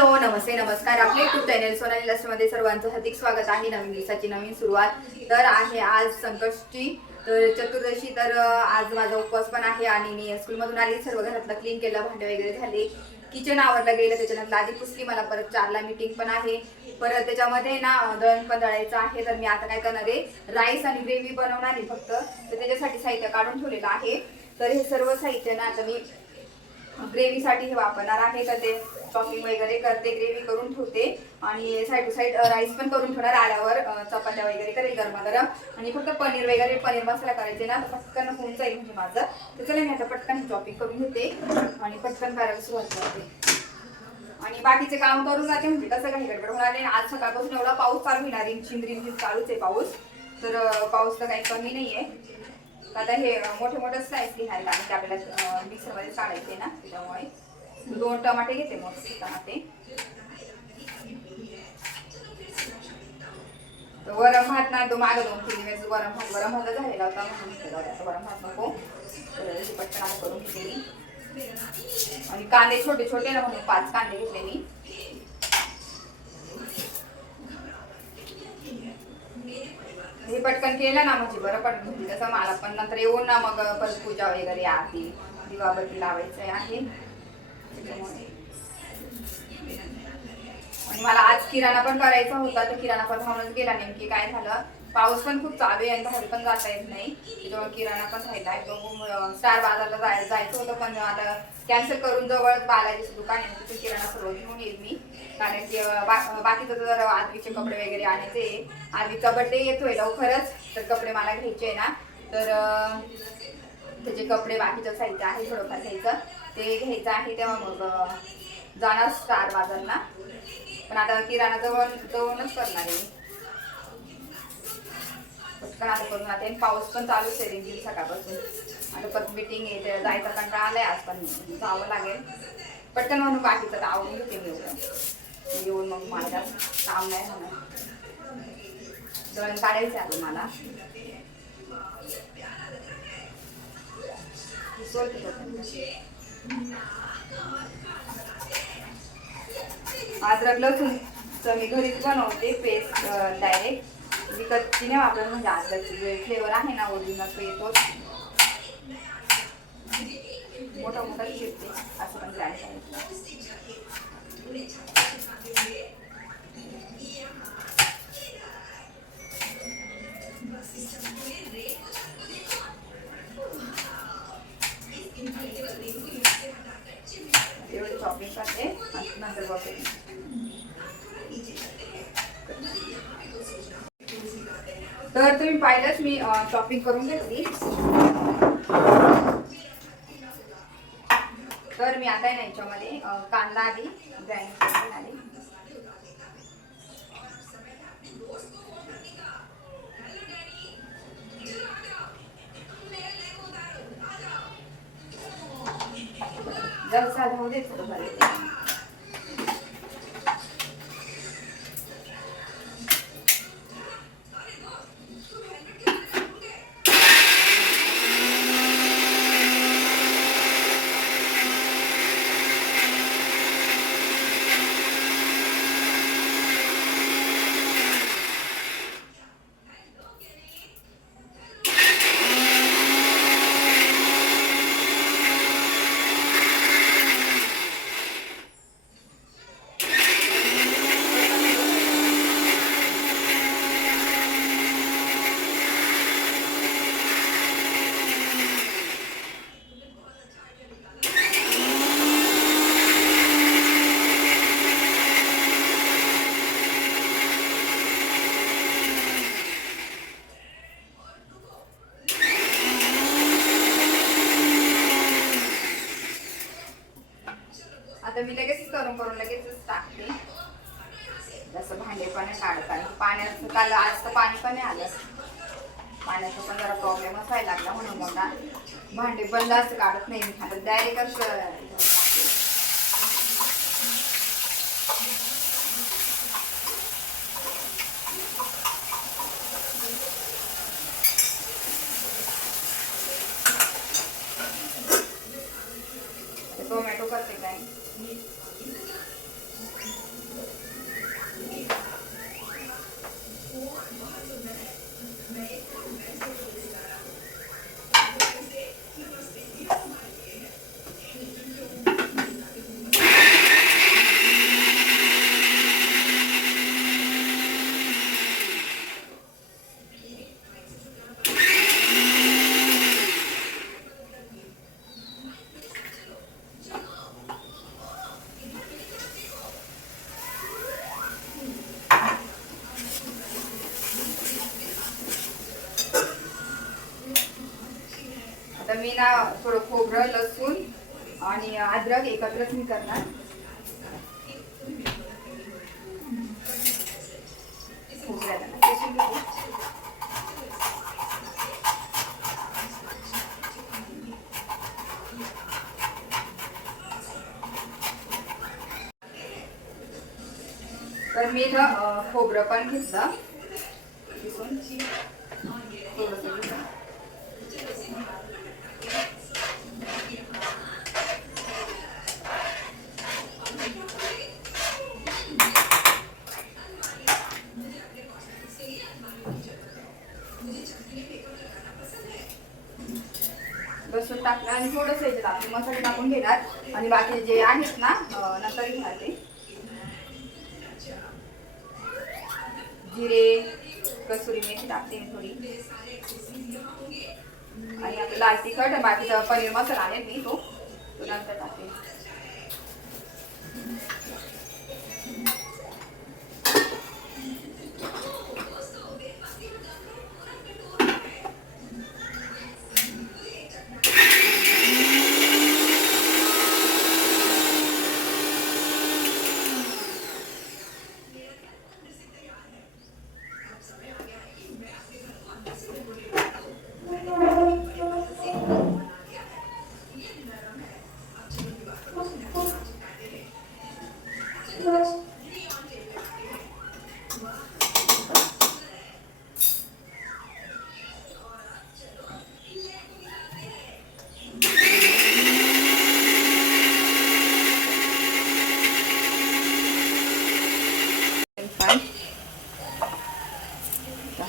Hello नमस्ते नमस्कार. आपले YouTube channel Sonali लक्ष्मीमध्ये सर्वांचं हार्दिक स्वागत आहे. नवीन दिवसाची नवीन सुरुवात तर आहे. आज संकष्टी तर चतुर्दशी तर आज माझा उपवास पण आहे आणि मी स्कूलमधून आली. सर्व घरातलं क्लीन केलं, भांडे वगैरे झाले, किचन आवरलं गेलं, त्याच्यानंतर आधी पुसली. मला परत 4ला मीटिंग पण आहे. परत त्याच्यामध्ये ना दळण पण दळायचं आहे. तर मी आता काय करणार आहे, राईस आणि ग्रेव्ही बनवणार आहे फक्त. तर त्याच्यासाठी साहित्य काढून ठेवलेलं आहे. तर हे सर्व साहित्य ना आता मी ग्रेव्हीसाठी हे वापरणार आहे. तर ते चॉपिंग वगैरे करते, ग्रेव्ही करून ठेवते आणि साईड टू साईड राईस पण करून ठेवणार. आल्यावर चपात्या वगैरे करेल गरमागरम आणि फक्त पनीर वगैरे पनीर मसाला करायचे ना, पटकन होऊन जाईल म्हणजे माझं. तर चला मी आता पटकन चॉपिंग करून घेते आणि पटकन करायला सुरुवात करते आणि बाकीचे काम करून जाते. म्हणजे कसं काही गडबड होणार नाही. आज सकाळपासून एवढा पाऊस चालू होणार, रिमझिम रिमझिम चालूच आहे पाऊस. तर पाऊस तर काही कमी नाही आहे. आता हे मोठे मोठे स्लाइस घ्यायला लागते आपल्याला, मिक्सरमध्ये काढायचे ना, त्याच्यामुळे 2 टमाटे घेते, मोठे टमाटे. वरम भात ना, तो मागं 2-3 वेळेस वरम भात झालेला होता म्हणून वरम भात नको. तर पटकन करून घेतली आणि कांदे छोटे छोटे ना म्हणून 5 कांदे घेतले मी. हे पटकन केलं ना म्हणजे बरं पडतं. म्हणजे तसं मला पण नंतर येऊन ना मग परत पूजा वगैरे आरती दिवाबत्ती लावायचं आहे. आणि मला आज किराणा पण करायचा होता. तर किराणा पण राहूनच गेला. नेमकी काय झालं, पाऊस पण खूप चालू आहे आणि बाहेर पण जाता येत नाही. त्याच्यामुळे किराणा पण राहिला आहे. स्टार बाजारला जायचं होतं पण आता कॅन्सल करून जवळ बालाजीचं दुकान आहे, तिथे किराणा सर्व घेऊन येईल मी. कारण की बाकीचं जर आरवीचे कपडे वगैरे आणायचे. आरवीचा बर्थडे येतोय लवकरच, तर कपडे मला घ्यायचे आहे ना. तर त्याचे कपडे बाकीचं साहित्य आहे थोडंफार घ्यायचं, ते घ्यायचं आहे. तेव्हा मग जाणार स्टार बाजारला. पण आता किराणा जवळच करणार आहे. पटकन आता करून आता पाऊस पण चालूच आहे रिमझिम सकाळपासून. आता परत मीटिंग आहे, जायचा कंटाळा आलाय. आज पण जावं लागेल पटकन म्हणून. बाकीचं तर आवडून घेते मी एवढं येऊन, मग मला जास्त काम नाही होणार. दळण काढायचं आहे मला. अद्रक लसूणचं मी घरीच बनवते पेस्ट, डायरेक्ट विकतची नाही वापरत. म्हणजे अद्रकची जे फ्लेवर आहे ना ओरिजिनल तो येतो. मोठा मोठा शिरते असं पण जायचं. एवढी शॉपिंग करते नंतर बघते. तर तुम्ही पाहिलंच मी शॉपिंग करून घेतली. तर मी आता ना याच्यामध्ये कांदा आधी ग्राइंड करून आले. जर साधा होऊ देत थोडं. आता मी लगेच करून लगेच टाकते. जसं भांडे पण काढत आहे पाण्याचं. काल आज तर पाणी पण नाही आलं. पाण्याचा पण जरा प्रॉब्लेमच व्हायला लागला म्हणून मोठा. भांडे पण जास्त काढत नाही मी, आता डायरेक्टच टाकते. टोमॅटो करते काय तर मी ना थोडं खोबरं, लसूण आणि अद्रक एकत्रच मी करणार. खोबऱ्याला ना किसून घेते. तर मी इथं खोबरं पण घेतलं किसून थोडंसं घेतलं. लसूण टाकलं आणि थोडंसं याच्यात आपले मसाले टाकून घेणार आणि बाकी जे आहेत ना नंतर घेणार ते जिरे, कसुरी मेथी टाकते मी थोडी आणि आपलं लाल तिखट. बाकीचा पनीर मसाला आहे मी तो नंतर टाकते.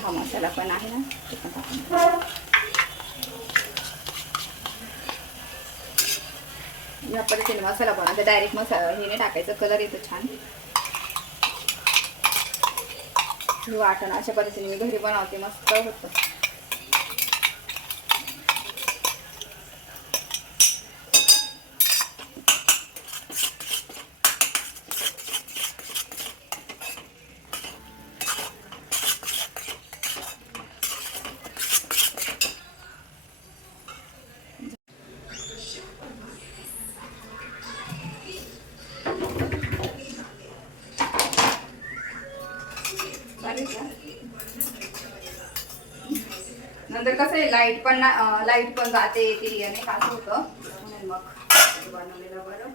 हा मसाला पण आहे ना ते पण टाकून. या पद्धतीने मसाला बनवते. डायरेक्ट मसाला हे नाही टाकायचं, कलर येतो छान. हे वाटण अशा पद्धतीने मी घरी बनवते, मस्त होतं. नंतर कसं आहे लाईट पण जाते येते आणि काय होतं म्हणून मग बनवलेलं बरं.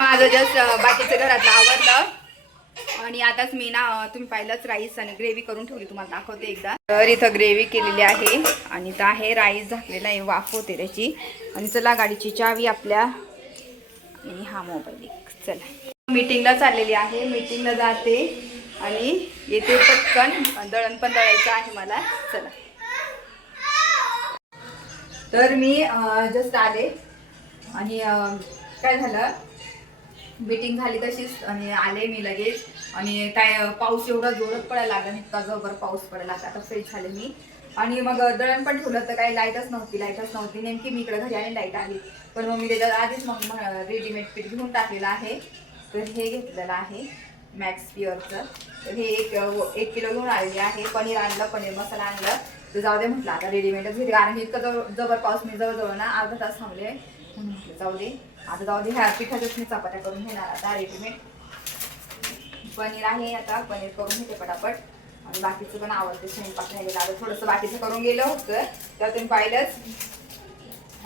माझं जस्ट बाकीचं घरातलं आवरलं आणि आताच मी ना तुम्ही पाहिलंच राईस आणि ग्रेव्ही करून ठेवली, तुम्हाला दाखवते एकदा. तर इथं ग्रेव्ही केलेली आहे आणि इथं आहे राईस झाकलेला आहे, वाफ होते त्याची. आणि चला गाडीची चावी आपल्या आणि हा मोबाईल. चला मीटिंगला चाललेली आहे, मीटिंगला जाते आणि येते पटकन. दळण पण दळायचं आहे मला. चला तर मी जस्ट आले आणि काय झालं, मीटिंग झाली तशीच आणि आले मी लगेच. आणि काय पाऊस एवढा जोरात पडायला लागला, इतका जबर पाऊस पडायला लागला. आता फ्रेश झाले मी आणि मग दळण पण ठेवलं तर काही लाईटच नव्हती. नेमकी मी इकडे घरी आली, लाईट आली. पण मग मी त्याच्यात आधीच मग रेडीमेड पीठ घेऊन टाकलेलं आहे. तर हे घेतलेलं आहे मॅक्स प्युअरचं. तर हे एक किलो घेऊन आलेली आहे. पनीर आणलं, पनीर मसाला आणलं. तर जाऊ दे म्हटलं आता रेडीमेडच घेते, कारण इतकं जबर पाऊस. मी जवळजवळ ना अर्धा तास थांबले म्हटलं जाऊ दे आता, जाऊ दे ह्या पिठाच्याच मी चपात्या करून घेणार आता. रेडीमेड पनीर आहे, आता पनीर करून घेते पटापट. आणि बाकीचं पण आवडते स्वयंपाक नाही गेला. आता थोडंसं बाकीचं करून गेलं होतं त्यातून पाहिलंच.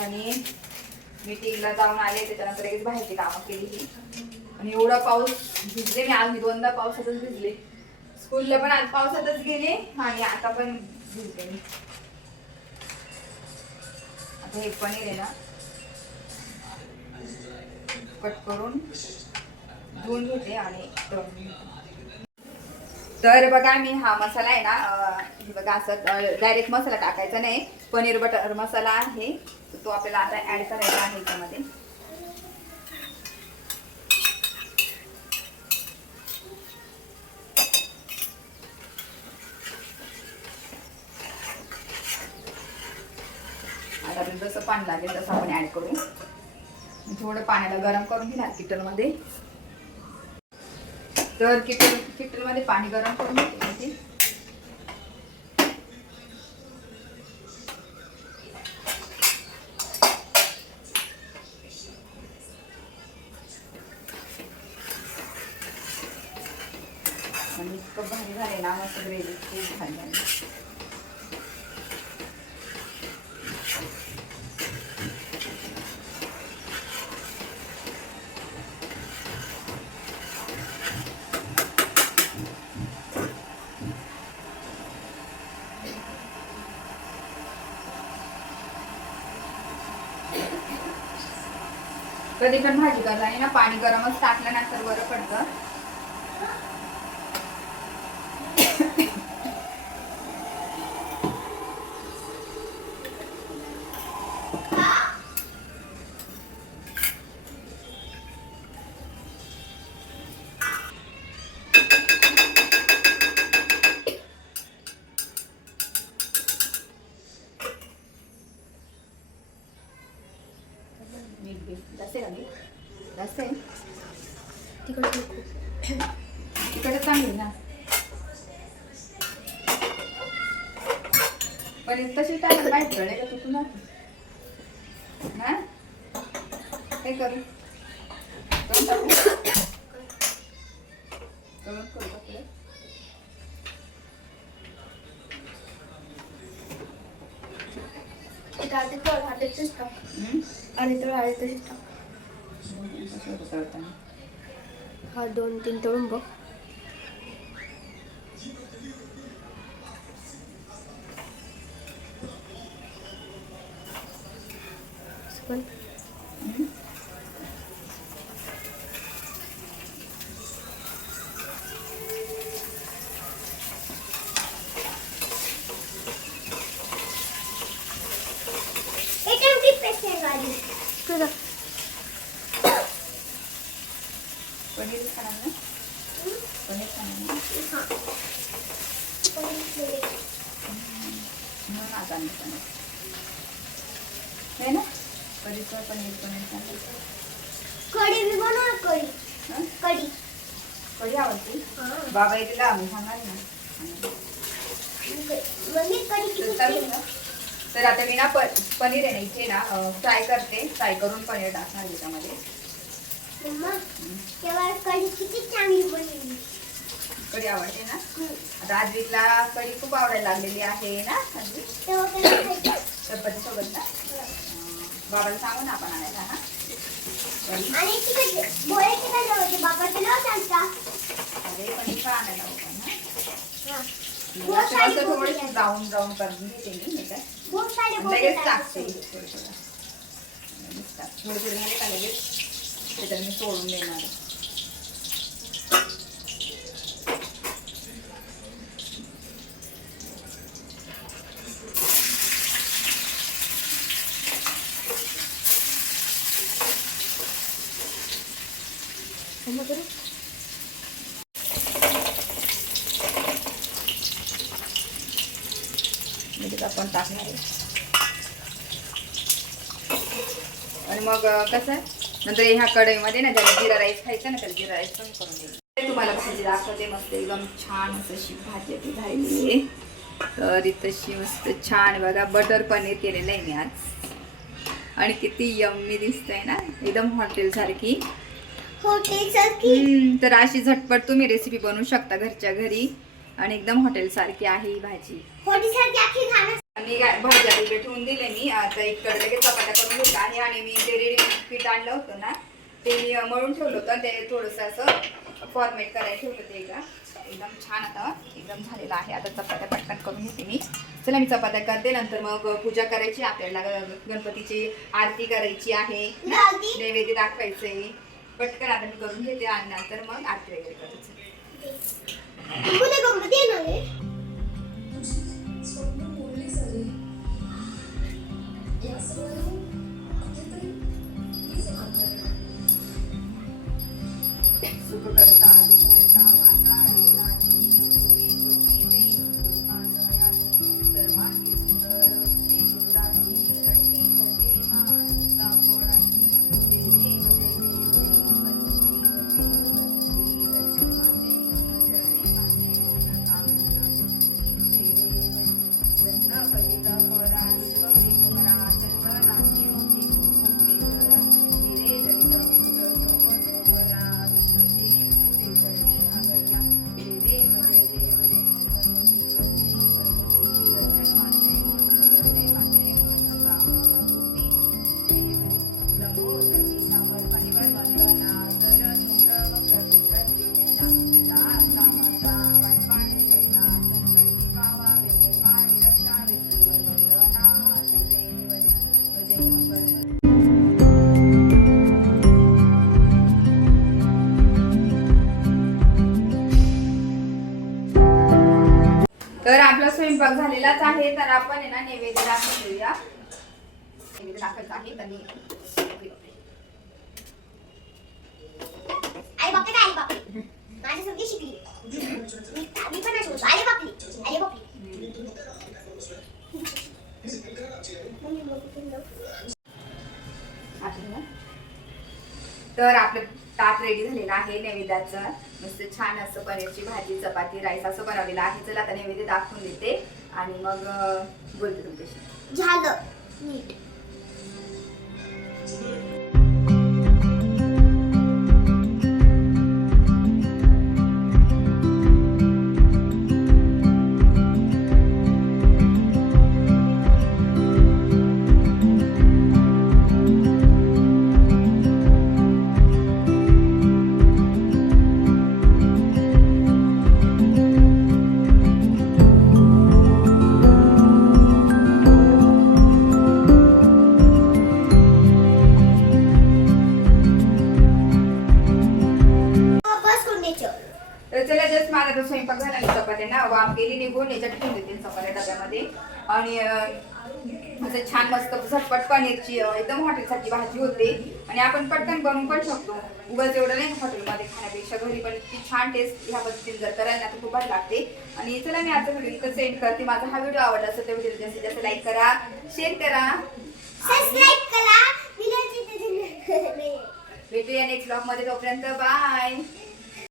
आणि मीटिंगला जाऊन आले, त्याच्यानंतर लगेच बाहेरची कामं केली. आणि एवढा पाऊस भिजले मी आज. मी 2दा पावसातच भिजले. स्कूलला पण आज पावसातच गेले आणि आता पण भिजले मी. आता हे पनीर आहे ना कट करून धुवून घेते आणि तर बघा मी हा मसाला आहे ना बघा असं डायरेक्ट मसाला टाकायचा नाही. पनीर बटर मसाला आहे, तो आपल्याला आता ऍड करायचा आहे त्यामध्ये. आता जसं पाणी लागेल तसं आपण ऍड करू. थोडं पाण्याला गरम करून घेणार किटलमध्ये. तर किटलमध्ये पाणी गरम करून घेते. झाले ना मस्त ग्रेव्ही खूप छान झाली. कधी पण भाजी करताना ना पाणी गरमच टाकलं ना तर बरं पडतं. जास्त आहे तिकडे चांगली ना पण तशी टाकायला माहित पडले का तू तुला ना काय करू करून करू टाकू हा 2-3 तळून बघ. पनीर खाणार ना पनीर खाणार ना म्हणून आता आम्ही पनीर है ना कढीचं पनीर कढी मी बनवणार. कढी कढी आवडते बाबा येते आम्ही सांगाल ना. तर आता मी ना पनीर आहे ना इथे ना फ्राय करते. फ्राय करून पनीर टाकणार त्याच्यामध्ये. कढी किती चांगली बनली. कढी आवडते ना. आता आजवीला कढी खूप आवडायला लागलेली आहे ना चपाती सोबत ना. बाबाला सांगू ना आपण आणायला ना अरे पनीर का आणायला होता ना थोडे ब्राऊन ब्राऊन करून घेते मी लगेच टाकते थोडे थोडे झाले का लगेच त्याच्यात मी सोडून देणार. आपण टाकणार आहे आणि मग कसं नंतर ह्या कढईमध्ये ना ज्याला जिरा राईस खायचं ना त्याला जिरा राईस पण करून द्यायचं. तुम्हाला भाजी दाखवते मस्त एकदम छान असं अशी भाजी ती झालेली आहे. तर इथंशी मस्त छान बघा बटर पनीर केलेलं आहे मी आज आणि किती यम्मी दिसतंय ना एकदम हॉटेल सारखी. तर अशी झटपट तुम्ही रेसिपी बनवू शकता घरच्या घरी आणि एकदम हॉटेल सारखी आहे ही भाजी. मी भाज्या तिथे ठेवून दिले मी आता इकडे लगेच चपात्या करून घेतला आहे आणि मी ते रेडी पीठ आणलं होतं ना ते मी मळून ठेवलं होतं ते थोडंसं असं फॉर्मेट करायला ठेवलं ते एकदम छान आता एकदम झालेलं आहे. आता चपात्या पटकन करून घेते मी. चला मी चपात्या करते नंतर मग पूजा करायची आपल्याला गणपतीची आरती करायची आहे नैवेद्य दाखवायचंय पटकन आता मी करून घेते आणि नंतर मग आरती वगैरे करायचं. सुख करता दुखता माता रेलाची तुझी कृती देई मानया सर्वांगी सुंदर श्री गुराची कंठी झके मान कापोळाशी जय देव वंदे दर्शन माते चरणी माते कामना स्वयंपाक झालेलाच आहे. तर आपण आहे ना नैवेद्य दाखवून देऊया. नैवेद्य दाखवायचं आहे. आणि आई बापरे काय आई बापरे माझ्यासारखी शिकली मी पण अशी होतो. अरे बापरे अरे बापरे तर आपलं ताट रेडी झालेलं आहे नैवेद्याचं. मस्त छान असं पनीरची भाजी, चपाती, राईस असं बनवलेलं आहे. चला आता नैवेद्य दाखवून देते आणि मग बोलते तुमच्याशी. झालं नीट. बस कोण द्यायचं तर चला जस्ट माझा तो स्वयंपाक झाला. चपात्या ना वाफ गेली निघून याच्यात ठेवून देते चपात्या डब्यामध्ये. आणि असं छान मस्त झटपट पनीरची एकदम हॉटेलसारखी भाजी होते. आणि आपण पटकन बनवून पण शकतो. उगाच एवढं नाही हॉटेलमध्ये खाण्यापेक्षा घरी पण इतकी छान टेस्ट ह्या पद्धतीने जर करायला ना तर खूप भारी लागते. आणि चला मी आजचा व्हिडिओ इथं सेंड करते. माझा हा व्हिडिओ आवडला असेल तर व्हिडिओ जास्तीत जास्त लाईक करा, शेअर करा, सबस्क्राइब करा. भेटूया नेक्स्ट ब्लॉग मध्ये. तोपर्यंत बाय.